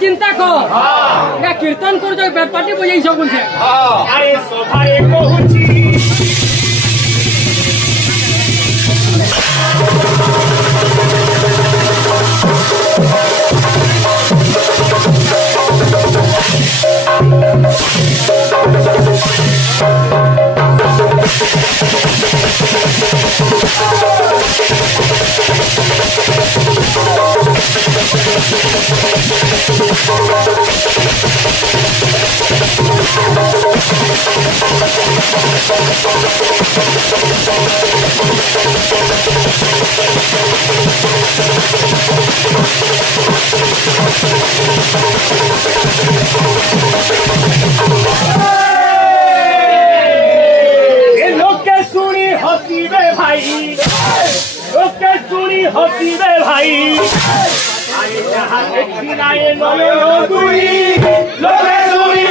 चिंता कर कीर्तन कर जो बेपाटी बजे सब बोलছে अरे सभारे कहूची हसीबे भाई आगे जहाँ देखिलाए नयो दुई लोगे सुनी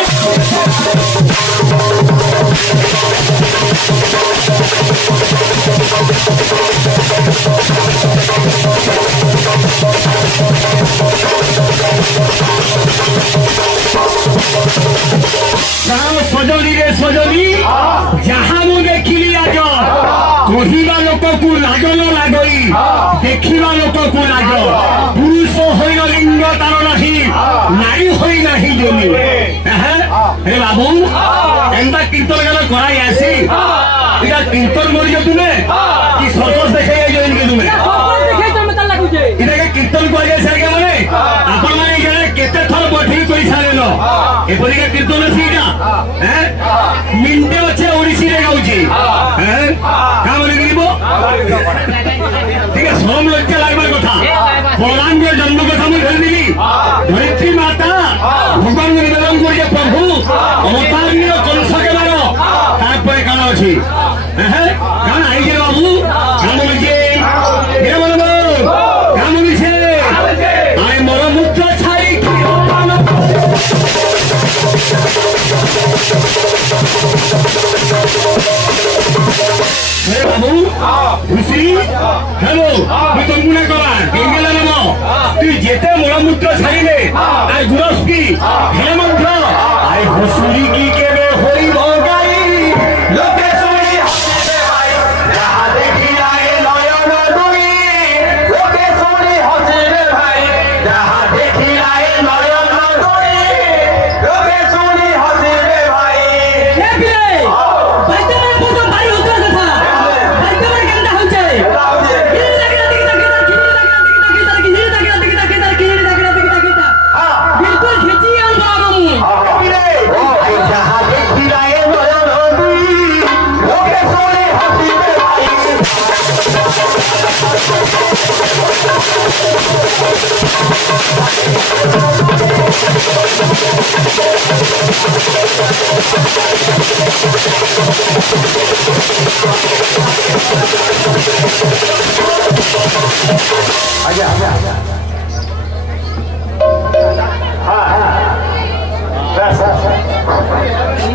सजनी रे सजनी जहाँ मु देखिली आज कहवा लोक को लाग न लागई देखा लोक को लाग पुरुष होइन लिंग तार नाही नारी होई नाही जमी हे बाबू एंता कीर्तन गाना कराई आसी इटा कीर्तन मरि तुमे कि सर्कस देखाई आइयो इनके तुमे देखाई तो मत लागु जे इटा के कीर्तन को आइए सागे माने आपन माने गेले केते थर बैठी करि सारेलो एपरि के कीर्तन सीटा हैं मिंटे अच्छे ओडिसी रे गाउची हैं का माने गिरिबो ठीक है सोम लज्जा लागबार कथा बलराम के जन्म कथा मैं धरि दिली धरित्री माता भगवान को निवेदन करिए प्रभु अवतारणीय कंस के मारो तापर काना अछि हैं काना आई जे बाबू काम लिजे हे बोलो काम लिजे आय मोर मुद्रा छाई हे बाबू खुशी हेलो तू तुमने करा केंगेला नमो तू जेते मोळमूत्र छाड़िले आय गुरस की हे मंत्र आय हसुरी की केबे होई भगाई लोके सुनी हसते भाई जहां देखी आए नयन दुई लोके सुनी हसते भाई जहां देखी आए नयन दुई लोके सुनी हसते भाई हे बिले बैठे बोलो भाई उतर था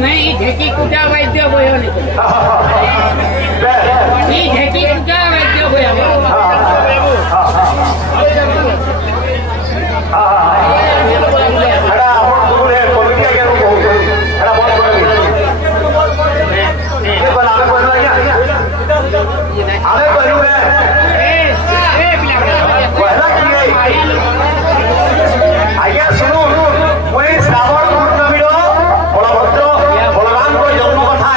नहीं ढेकी कुटा वैद्य भयो नहीं ढेकी कुटा वैद्य भयो श्रावण पूर्णमी बलभद्र बलराम को जन्म कथा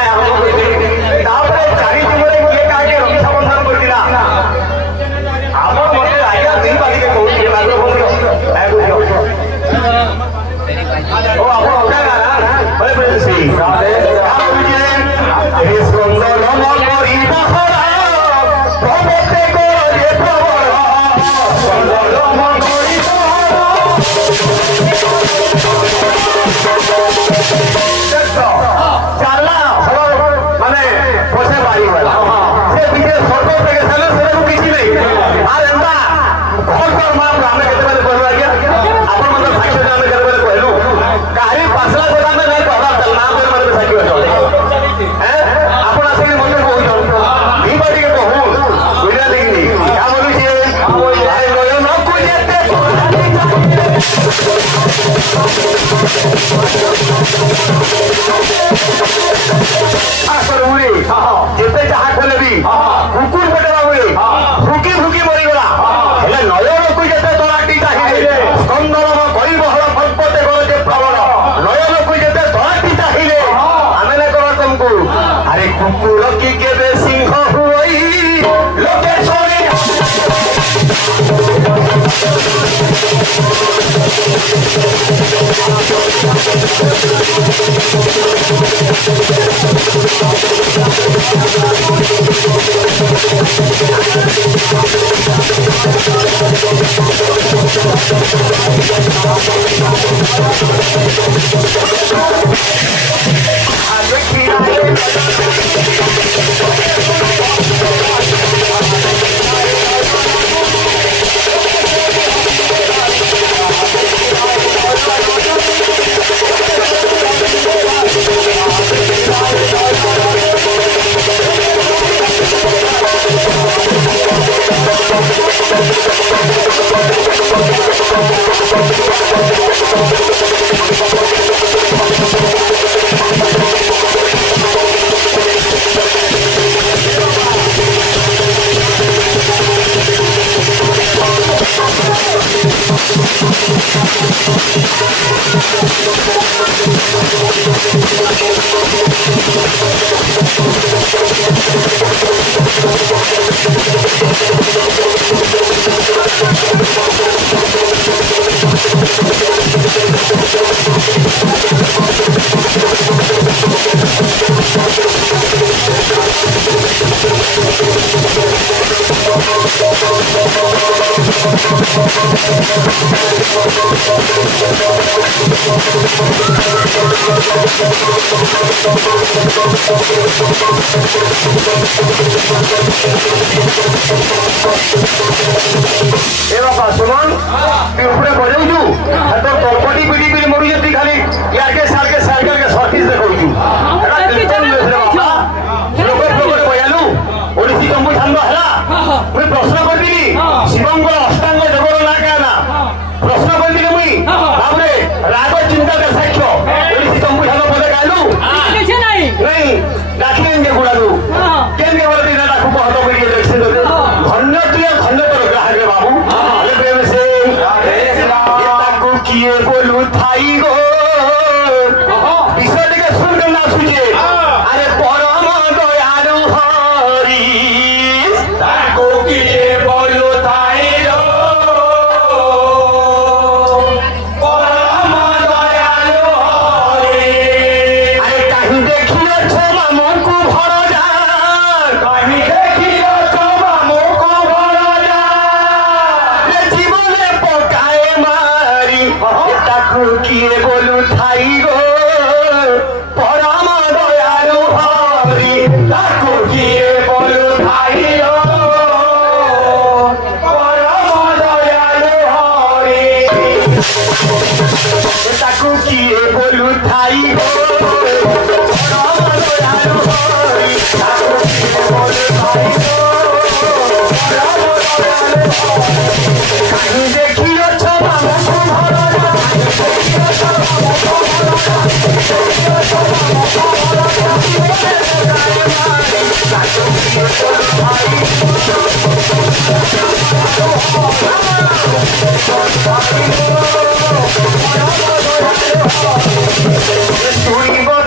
ठाकुर की केवे सिंह हुई लोके सोने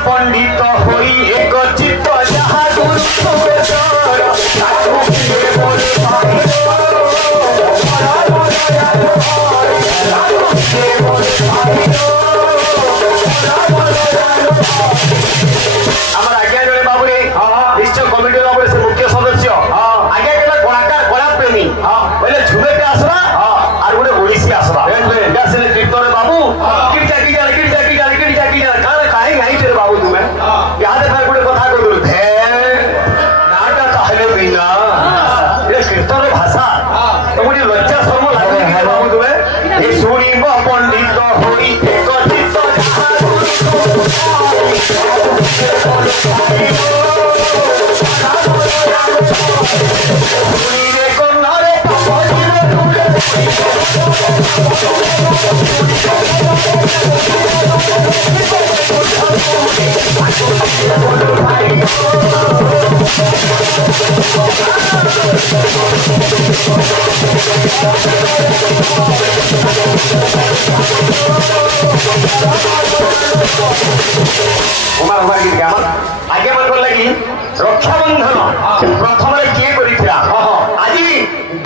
पंडित होई एक चित्त जहाँ रक्षा ପ୍ରଥମରେ କିଏ କରିଥିଲା ଆଜି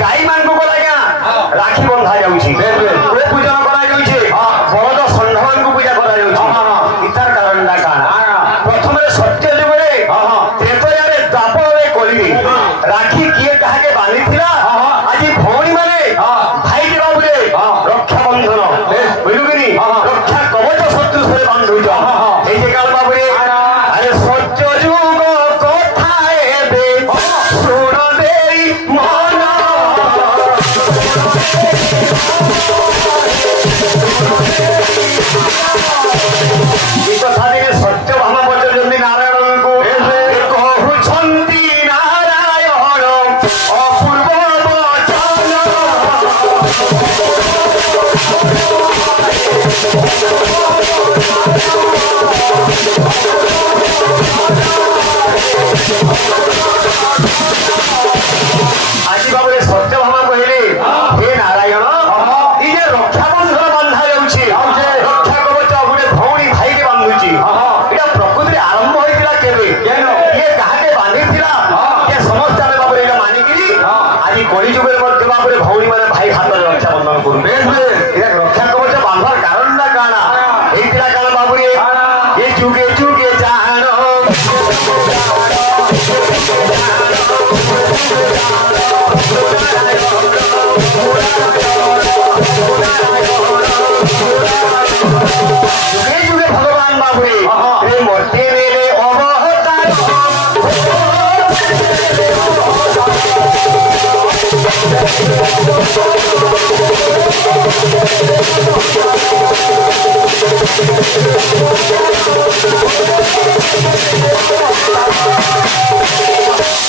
ଗାଈ ମାନଙ୍କୁ ଗଲା ରାକ୍ଷୀ ବନ୍ଧା ଯାଉଛି ଗୋ ପୂଜନ କରାଯାଉଛି ବଳଦ ଷଣ୍ଢ ମାନଙ୍କୁ ପୂଜା କରାଯାଉଛି ଇତାର କାରଣଟା କାଣା ପ୍ରଥମରେ ସତ୍ୟ ଯୁଗରେ ତ୍ରେତୟାରେ ଦ୍ୱାପରରେ କଳିରେ ରାକ୍ଷୀ କିଏ କାହାକେ ବାନ୍ଧିଥିଲା ଆଜି ଭଉଣୀ ମାନେ ଭାଇ ବାବୁରେ ରକ୍ଷା ବନ୍ଧନ ବୁଝିଲୁନି ରକ୍ଷା କବଚ ଶତ୍ରୁଷରେ ବାନ୍ଧୁଛ এই যে কাল বাবুরে আরে সত্য যুগ কথা এবে শুণ দেই মন এই কথা দিয়ে সত্য ভাব বচন্তি নারায়ণଙ୍କୁ কহুছন্তি নারায়ণ অপূর্ব বচন আজি বাবুরে সত্য ভামা কহিলে হে নারায়ণ এই যে রক্ষা বন্ধন বান্ধা যাଉଛି রক্ষা কবচ গোটে ভৌণী ভাইকে বান্ধুছি এটা প্রকৃতিরে আরম্ভ হয়েছিল কেবে ইয়ে কাহাকে বাঁধিছিল ইয়ে সমস্ত আমি বাবুরে এটা মানিকি আজি কলি যুগের মধ্যে বাবুরে ভৌণী মানে ভাই হাতরে রক্ষা বন্ধন করবে এটা রক্ষা কবচ বাঁধার কারণটা কানা এইটা কারণ বাবুরে এই যুগে যুগে জানো যুগে যুগে ভগবান বাবুরে মূর্তি নেলে অবতার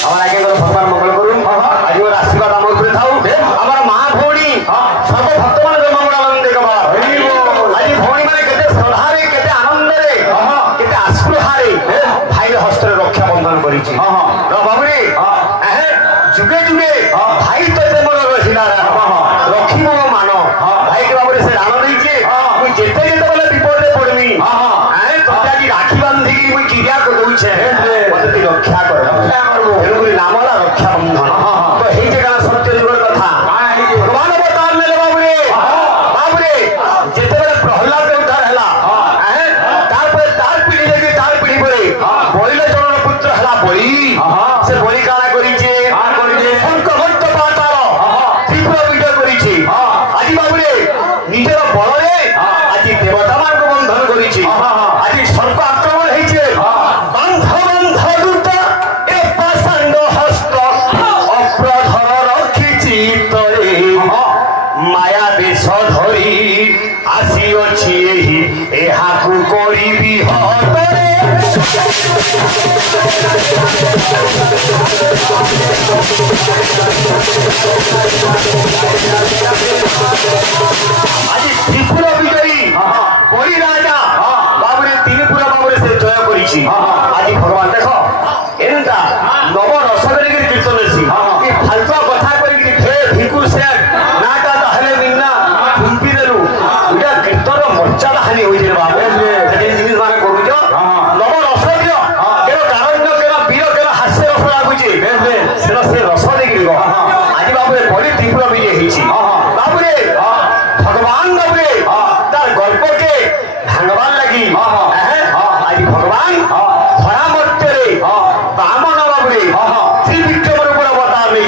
আমার আগে ভগবান মঙ্গল করুন আজ ওর আশীর্বাদ আমার উপরে থাও আমার মা ভৌণী সর্ব ভক্ত মানে জন্মগুণ আনন্দে কবার আজ ভৌণী মানে কেতে শ্রদ্ধারে কেতে আনন্দরে কেতে আস্পৃহারে ভাইর হস্তরে রক্ষা বন্ধন করেছি বাবুরে যুগে যুগে ভাই তোতে মোর রহিলা রক্ষিব মান ভাইকে বাবুরে সে রাণ ଦେଇছে মুই যেতে যেতে বলে বিপদে পড়মি তোতে আজ রাখি বাঁধিকি মুই ক্রিয়া করছে মতে তুই রক্ষা কর তেণুকরি নাম হল রক্ষা বন্ধন তো এই যে কারণ সত্য যুগের কথা ভগবান অবতার নেলে বাবুরে বাবুরে যেতেবেলে প্রহ্লাদ উদ্ধার হেলা তারপরে তার পিঢ়ি দেখি তার পিঢ়ি পরে বলিল জনর পুত্র হেলা বলি সে বলি কাଣା করিছে শঙ্কভট্ট পাতাল ত্রিপুরা বিজয় করিছে আজি বাবুরে নিজের বলরে আজি দেবতা মান বন্ধন করিছে আজি সর্প আক্রমণ হয়েছে বান্ধ বান্ধ দুত এ পাষাণ্ড হস্ত অপ্রধর রখিছি তরে মায়া বেশ ধরি আসিଅছি ଏହି ଏହାକୁ କରିବି ହତରେ আজি ত্রিপুরা বিজয়ী বলি রাজা বাবুরে তিনিপুরা বাবুরে সে জয় করেছি আজি ভগবান দেখ এনটা নব রসগরি কীর্তন আছে এই ফালতু কথা করি ফে ভিকু সে নাটা তাহলে মিন্না কুম্পি দেলু এটা কীর্তন মর্যাদা হানি হয়েছে বাবু যে জিনিস মানে করুছ নব রসগ্র কেন কারণ্য কেন বীর কেন হাস্য রস লাগুছে সেটা সে রস দেখি আজি বাবুরে বলি ত্রিপুরা বিজয় হয়েছি বাবুরে ভগবান বাবুরে তার গল্পকে ভাঙবার লাগি আজি ভগবান ধরা মধ্যে বামন বাবুরে ত্রিবিক্রমের উপর অবতার নেই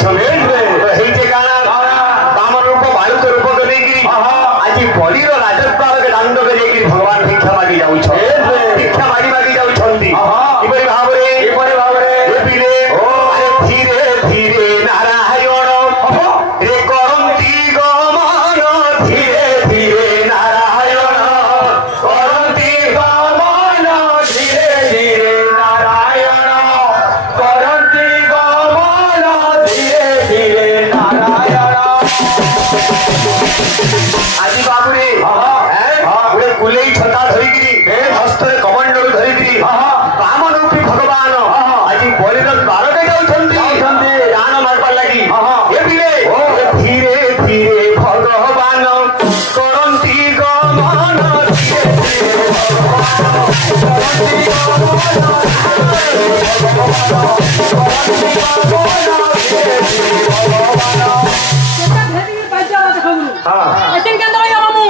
ऐसे क्या दो या मामू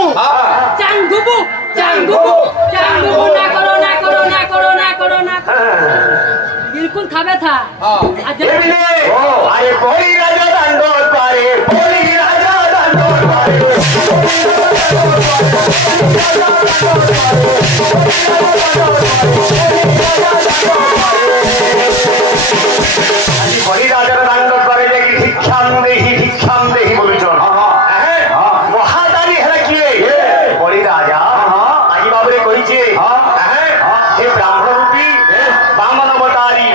चांगुबु ना करो बिल्कुल खावे था अरे बोली राजा दांडोर पारे बोली राजा दांडोर पारे बड़ी राजा दांडोर पारे जाकि भिक्षाम देही बोलुछन महादानी हेला किए बड़ी राजा आज बाबरे कहिचे हे ब्राह्मण रूपी बामन अवतारी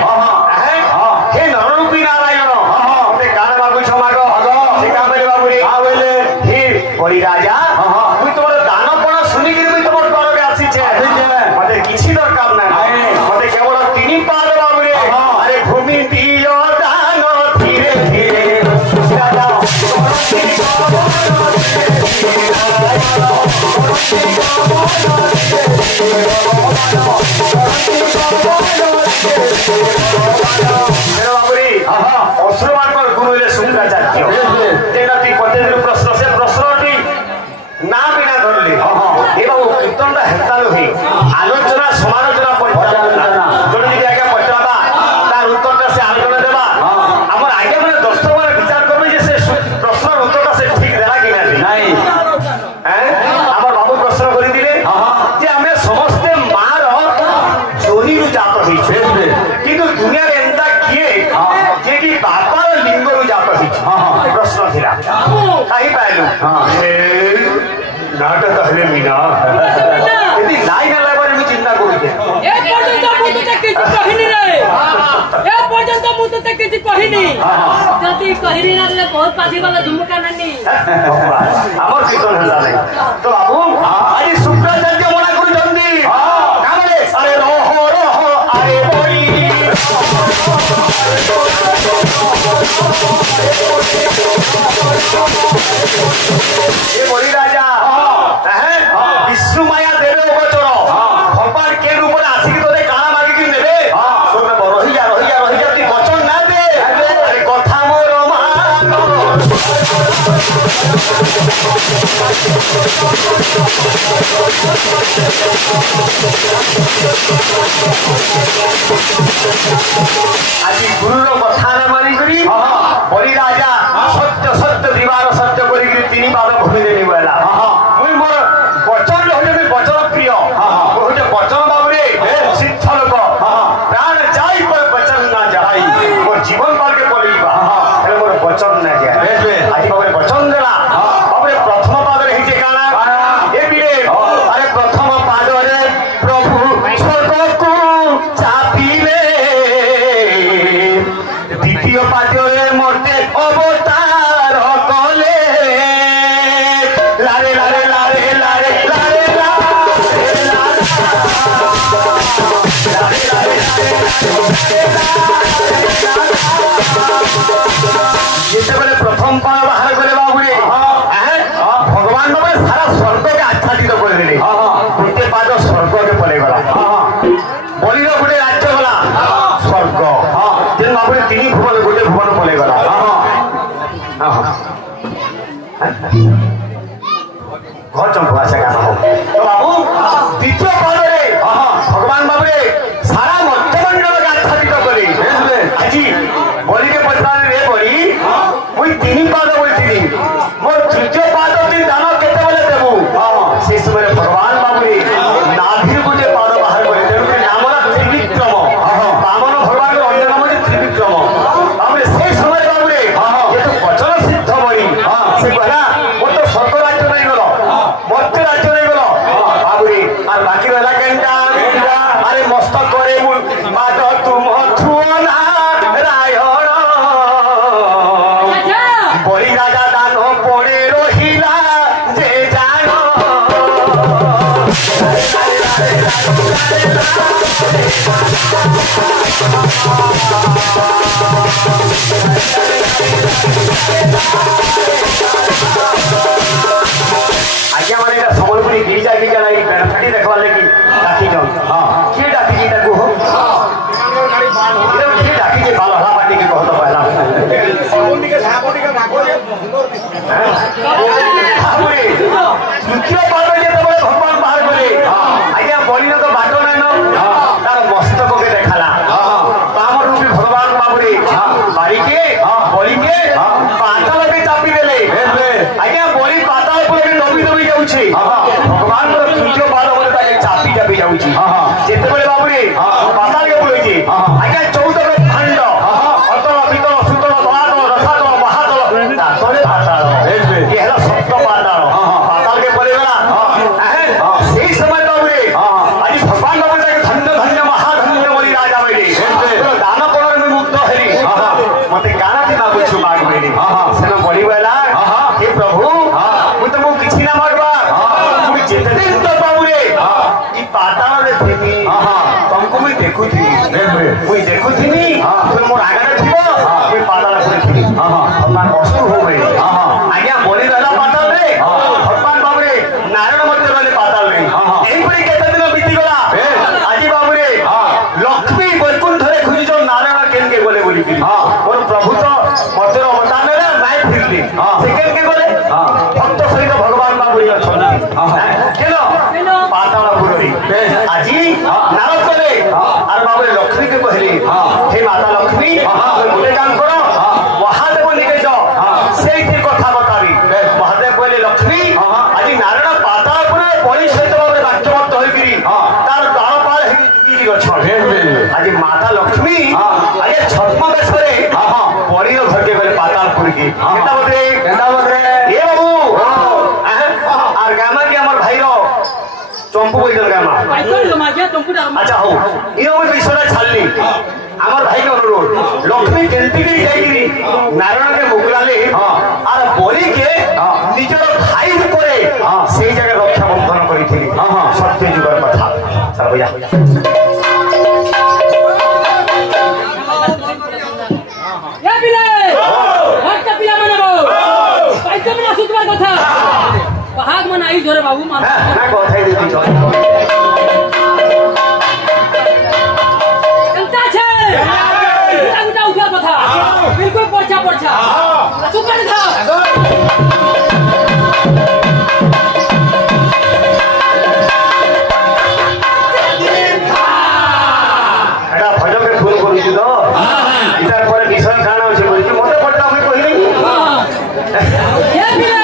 हे नररूपी नारायण मते कान मागुछ माग से का बोले बाबुरे हे बड़ी राजा मुई तोर दानपण सुनि कि मुई तोर द्वार आसी छे मते किछि दरकार नै मते केवल तीन पाद बाबुरे अरे भूमि दियो दान धीरे धीरे राजा बाबुरे अश्रुमान पर गुरु शुक्राचार्य जेटा ती पते प्रश्न से प्रश्नटी ना बिना धरले ए बाबू कीर्तन हेतालो हे आलोचना समालोचना पड़ता जोड़ी जी आगे पचाबा तार उत्तरटा से आलोचना देबा हमर आगे माने दोस्त माने विचार करबे जे से प्रश्न उत्तरटा से ठीक देला कि नहीं हमर बाबू प्रश्न करि दिले जे हमें समस्त मार जोनी रु जात होई छे किंतु दुनिया रे एंता किए जे कि बापार लिंग रु जात होई प्रश्न थिला काई पाइलु नाटक कहले मीना यदि लाई न लागबार मी चिंता करू छे ए पर्यंत मु तो किछि कहिनी रे ए पर्यंत मु तो किछि कहिनी जति कहिनी ना रे बहुत पादी वाला झुमका नानी हमर कीर्तन हला नै तो बाबू आज शुक्राचार्य मना करू जल्दी कामले अरे रोहो अरे बोली ए बोली राजा विष्णु माया देवे गोचर भगवान के रूप में आसिक तोरे काना मागी कि नेबे सुन रही जा ती वचन ना दे अरे कथा मोर मान आज गुरुर कथा ना मानी करी बड़ी राजा सत्य दीवार सत्य करी तीन पाद भूमि देनी बोला मुई मोर वचन होले मी वचन प्रिय होले वचन बाबरे सिद्ध लोक प्राण जाई पर वचन ना जाई मोर जीवन पाल के पड़ीबा हेले मोर वचन ना जाय आज बाबरे वचन देला बाबरे प्रथम पाद रे हिजे काना ए बिले अरे प्रथम पाद रे प्रभु स्वर्ग को चापिले द्वितीय पाद रे मोते अवतार कले लारे लारे लारे लारे लारे जितेबले प्रथम पाद बाहर करे बाबुरे भगवान बाबा सारा स्वर्ग के आच्छादित कर देले द्वितीय पाद स्वर्ग के पले गला बलिर गोटे राज्य गला स्वर्ग जेन बाबुरे तीन भुवन गोटे भुवन पले गला घर चंपू आशा गाना हो तो बाबू द्वितीय पद रे भगवान बाबुरे सारा मध्यमंडल के आच्छादित करे आज बलि के पचारे रे बलि मुई तीन पाद बोलथिनी मोर तृतीय पाद ती दान केते बेले देबू से समय भगवान बाबुरे नाभिर गोटे पाद बाहर करे तेनु के नामरा त्रिविक्रम बामन भगवान के अन्य नाम जे त्रिविक्रम बाबुरे से समय बाबुरे ये तो वचन सिद्ध बलि से कहला वो तो स्वर्ग राज्य नहीं गलो मर्त्य राज्य नहीं गलो बाबुरे और बाकी रहला केनटा अरे मस्तक करे मुन पाद तुम छुओना रायण बलि राजा दान पड़े रहिला जे जान आज्ञा माने सम्बलपुरी गिरिजा की जलाई बेणफाटी देखवा लगी डाकी जाऊ के डाकी जी ताको हो के डाकी जे बाल हला पाटी के कहत पहला ଦ୍ୱିତୀୟ ପାଦ ଯେତେବେଳେ ଭଗବାନ ବାହାର କଲେ ଆଜ୍ଞା ବଳିର ତ ବାଟ ନାଇନ ତାର ମସ୍ତକକେ ଦେଖାଲା ବାମ ରୂପୀ ଭଗବାନ ବାବୁରେ ବାରିକେ ବଳିକେ ପାତାଳକେ ଚାପି ଦେଲେ ଆଜ୍ଞା ବଳି ପାତାଳ ଉପରେ ଦବି ଦବି ଯାଉଛି ଭଗବାନଙ୍କର ତୃତୀୟ ପାଦ ଉପରେ ତାକେ ଚାପି ଚାପି ଯାଉଛି ଯେତେବେଳେ ବାବୁରେ ପାତାଳକେ ପଳେଇଛି ଆଜ୍ଞା 14 ଖଣ୍ଡ ଅତଳ ବିତଳ ସୁତଳ ତଳାତଳ ରସାତଳ ମହାତଳ ତଳେ ପାତାଳ ଏ ହେଲା ସପ୍ତ ପାତାଳ ପାତାଳକେ ପଳେଇଗଲା ସେଇ ସମୟ ବାବୁରେ ଆଜି ଭଗବାନ ବାବୁ ତାକେ ଧନ୍ୟ ଧନ୍ୟ ମହାଧନ୍ୟ ବୋଲି ରାଜା କହିଲେ ଦାନ କଳରେ ମୁଁ ମୁକ୍ତ ହେଲି ମତେ କାଣା କି ମାଗୁଛୁ ମାଗ ବେଲି ସେନ ବଳିଗଲା ହେ ପ୍ରଭୁ ମୁଁ ତମକୁ କିଛି ନା ମାଗବା ମୁଁ ଯେତେ ଦିନ ତ ବାବୁରେ ଇ ପାତାଳରେ ଥିବି ତମକୁ ମୁଁ ଦେଖୁଥିବି ତୁମେ ମୋର ଆଗରେ ଥିବ ମୁଁ ପାତାଳ ଉପରେ ଥିବି ଭଗବାନ ଅସୁର ହଉ ଆଜ୍ଞା ବଳି ରହିଲା ପାତାଳରେ ଭଗବାନ ବାବୁରେ ନାରାୟଣ ମଧ୍ୟ ରହିଲେ ପାତାଳରେ ଏହିପରି କେତେ ଦିନ ବିତିଗଲା ଆଜି ବାବୁରେ ଲକ୍ଷ୍ମୀ ବୈକୁଣ୍ଠରେ ଖୋଜିଛ ନାରାୟଣ କେନକେ ଗଲେ ବୋଲିକି ମୋର ପ୍ରଭୁ ତ ମধ্যର ଅବତାର ନେଲେ ନାଇଁ ଫିରିଲେ ସେ କେନକେ ଗଲେ ଭକ୍ତ ସହିତ ଭଗବାନ ବାବୁରେ ଅଛନ୍ତି କେନ ପାତାଳପୁରରେ ଆଜି ନାରଦ କଲେ আর বাবুরে লক্ষ্মীকে কহিলি হে মাতা লক্ষ্মী গোটে কাম কর মহাদেব নিকে যাও সেইটির কথা বতাবি মহাদেব কহিলে লক্ষ্মী আজি নারায়ণ পাতালপুরে বলি সহিত ভাবে বাক্যবদ্ধ হইকি তার দ্বার পার হয়ে যুগিকি গছন আজি মাতা লক্ষ্মী আজ ছদ্মবেশরে বলির ঘরকে গেলে পাতালপুরকে কেটা বদরে এ বাবু আর গামা কি আমার ভাইর চম্পু বইদল গামা আচ্ছা হো ইও বিষয়টা ছাড়লি আমার ভাইকে অনুরোধ লক্ষ্মী কেন্দ্রিকি যাইকি নারায়ণকে মুকলালে আর বলিকে নিজের ভাই করে সেই জায়গায় রক্ষা বন্ধন করেছিলি সত্য যুগের কথা চল ভাইয়া पहाग मन आई जोरे बाबू मान ना কথাই দিতি চল कंता छे उठा उठा কথা बिल्कुल परछा परछा सुकर था एटा भजन के फूल करू तो इतार पर विषय खाना होছে বলি মতে পড়তা আমি কই নাই ये बिले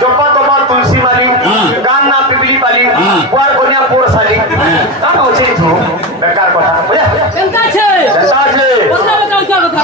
चोपा तोपा तुलसी माली गान ना पिपली पाली पुआर कोनिया पोर साली कान होचे तू बेकार কথা বুঝা কেনতা আছে কথা बताओ क्या কথা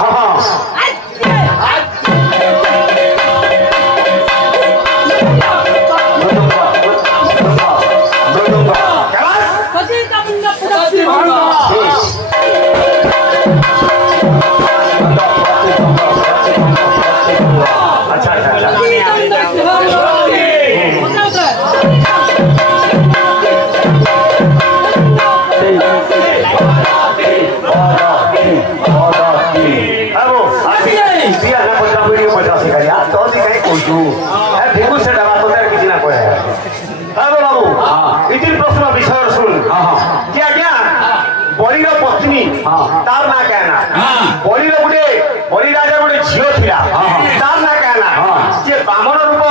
तार ना कहना बड़ी गोटे बड़ी राजा गोटे झील थिला तार ना कहना जे बामन रूप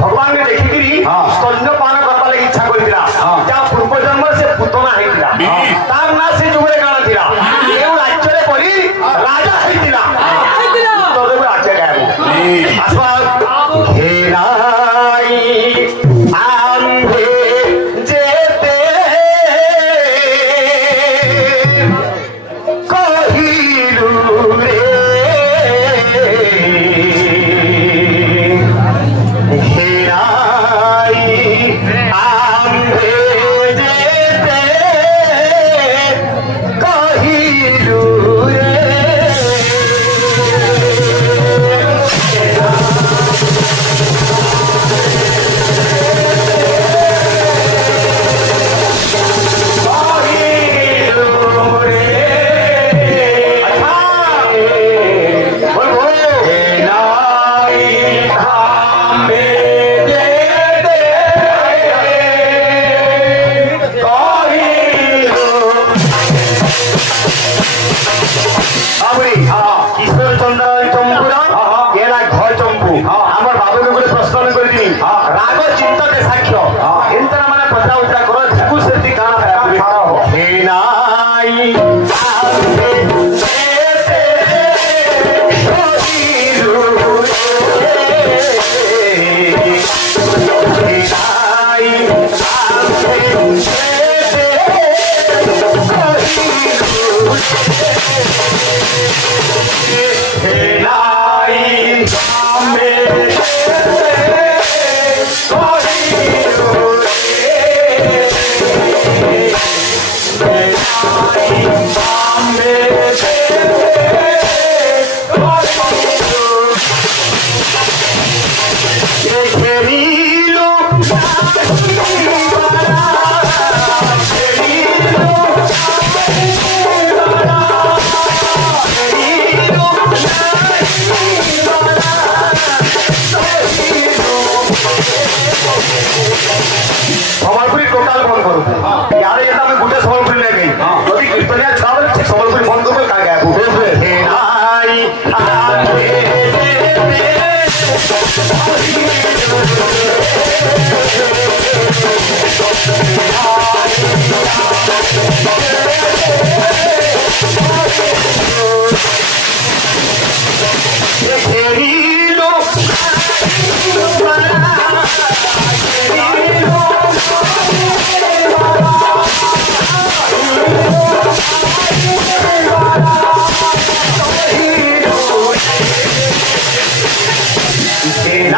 भगवान ने देखिकी स्तन्यपान करबा लागि इच्छा करिला जा पूर्व जन्म से पुतना हेतिला तार ना से जुगरे काना थिला एउ राज्य रे बड़ी राजा हेतिला तो देबो राज्य गायब आसवा घेराई आंधे जे नहीं राग चित्त के साक्ष्य इंतना माने पता उठा करो धिकु सेती काना है हे नाई आसे से छोरीरू हे नाई आसे से छोरीरू हे नाई सामे सम्बलपुरी टोटाल बंद करू यार ये मैं गुटे सम्बलपुरी ले गई यदि कीर्तनिया छावल सम्बलपुरी बंद करू का गया गुटे हे आई Hey,